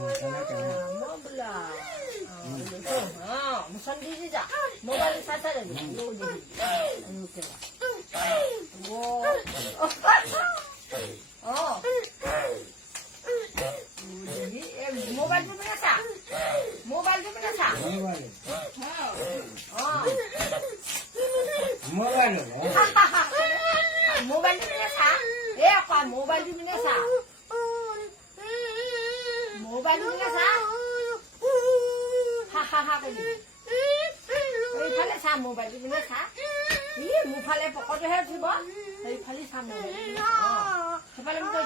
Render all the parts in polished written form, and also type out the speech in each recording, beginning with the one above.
Mobile. Musan di ja. Mobile sa sa rin. Lo di. Ano kaya? Wo. Oh. Mobile mo na sa. Mobile mo na sa. Oh. Mobile. Mobile mo na sa. Eh, ako mobile mo na sa. Mobile mo na sa. Ha ha ha kali. এই ফালে চা mobile দিবি না চা ই মোৰ ফালে পকেটহে উঠিব এই ফালে চা মোবাইল সেইফালে মোক কৈ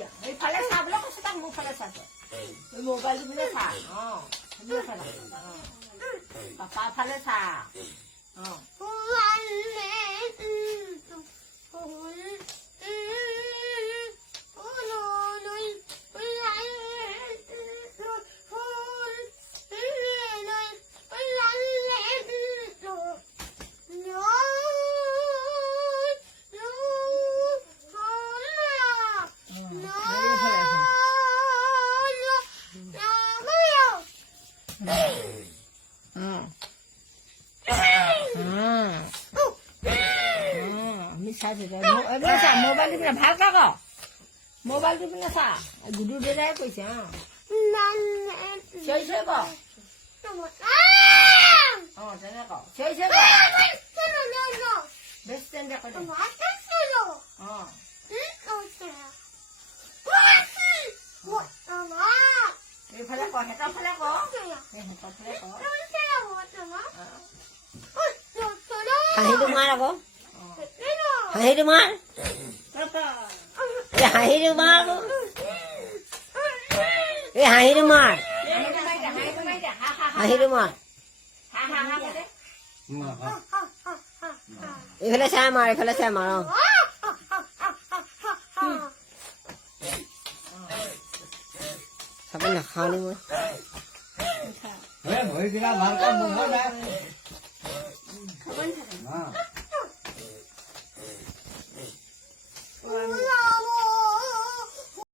যা এই ফালে চা বোলে কৈছে তাক মোৰ ফালে চাইছে এই মোবাইল দিবি না চা পাপা ফালে চা মোবাইল দিবি না ভালকে ক মোবাইল দিবি না চা গুডু দেদাই কৈছে চিঞৰি চিঞৰি ক তেনে ক চিঞৰি চিঞৰি ক বেছ তেন্তে কৈ দে এইফালে ক হেঁতৰ ফালে ক হেঁতৰ ফালে ক হাঁহিটো মাৰ আকৌ হাঁহিটো মাৰ হাঁহিটো মাৰ এই হাঁহিটো মাৰ হাঁহিটো মাৰ এইফালে চাই মাৰ এইফালে চাই মাৰ চাব নাখাওঁ নি মই ভৰিকেইটা ভালকৈ বহল দে খাব